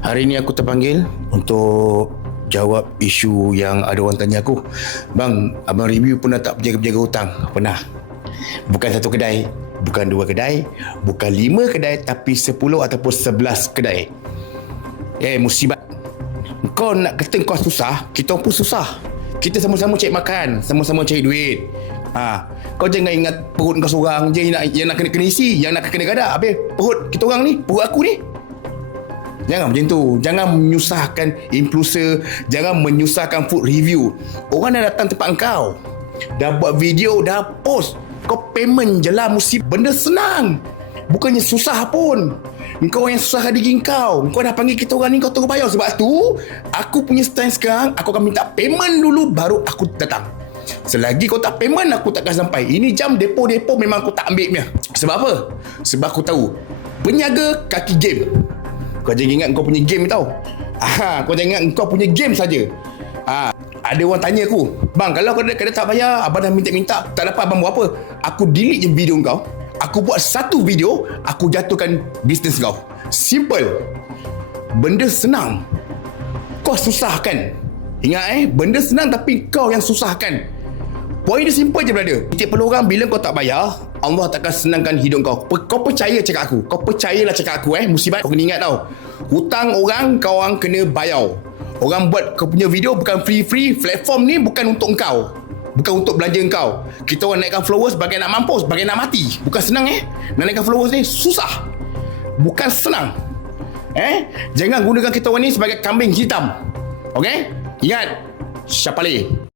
Hari ni aku terpanggil untuk jawab isu yang ada orang tanya aku. Bang, abang review pernah tak penjaga-penjaga hutang? Pernah. Bukan satu kedai, bukan dua kedai, bukan 5 kedai, tapi 10 ataupun 11 kedai. Musibat. Kau nak kata kau susah, kita pun susah. Kita sama-sama cari makan, sama-sama cari duit. Kau jangan ingat perut kau seorang je yang nak kena isi, yang nak kena gadak. Habis perut kita orang ni, perut aku ni. Jangan macam tu. Jangan menyusahkan influencer, jangan menyusahkan food review. Orang dah datang tempat kau, dah buat video, dah post. Kau payment je lah, musib. Benda senang, bukannya susah pun. Kau yang susahkan diri kau. Kau dah panggil kita orang ni, kau tunggu bayar. Sebab tu aku punya stand sekarang, aku akan minta payment dulu, baru aku datang. Selagi kau tak payment, aku takkan sampai. Ini jam depo-depo memang aku tak ambil punya. Sebab apa? Sebab aku tahu penjaga kaki game. Kau jangan ingat kau punya game tau. Kau jangan ingat kau punya game saja. Ada orang tanya aku, bang, kalau kau tak bayar, abang dah minta-minta, tak dapat abang buat apa? Aku delete je video kau. Aku buat satu video, aku jatuhkan bisnes kau. Simple. Benda senang, kau susahkan. Ingat benda senang tapi kau yang susahkan. Poin dia simple je, brother. Tiap orang, bila kau tak bayar, Allah takkan senangkan hidup kau. Kau percaya cakap aku. Kau percayalah cakap aku. Musibat. Kau kena ingat tau, hutang orang, kau orang kena bayar. Orang buat kau punya video bukan free-free. Platform ni bukan untuk kau, bukan untuk belanja kau. Kita orang naikkan followers bagai nak mampus, bagai nak mati. Bukan senang Nak naikkan followers ni susah, bukan senang. Jangan gunakan kita orang ni sebagai kambing hitam. Okay? Ingat, Syapale.